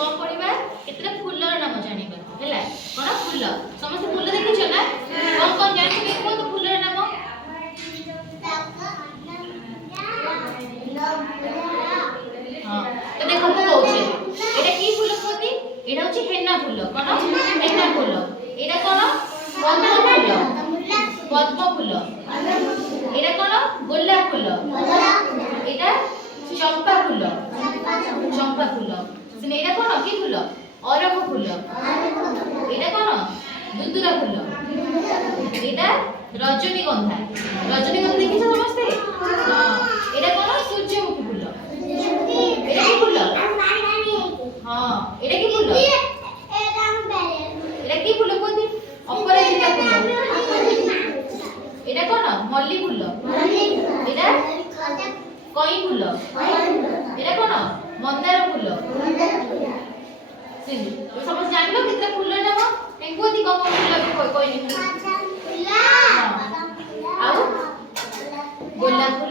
कौन पढ़िबा केतेटा फूलर नाम जानिबा हैला कोन फूल समस्त फूल देखिछ ना कौन कौन जानि के कोन फूलर नाम हां तो देखो मु कहूछे एटा की फूल कहती एटा होची हेन्ना फूल कोन हेन्ना फूल एटा कोन पद्म फूल एटा कोन गोलाप फूल एटा चंपा फूल सुन एटा कोन की फूल अरब फूल एटा कोन दुदुरा फूल एटा रजनीगंधा देखिछ समस्ते हां एटा कोन सूर्यमुखी फूल एटा की फूल हां एटा की फूल एटा की फूल कोती अपराजिता फूल एटा कोन मल्ली फूल एटा कई फूल एटा कोन मंदार फूल सिन तो समझ जानिलो कितना फूल नाम एकोती कम फूल कोई नहीं फूल आ गोलाप फूल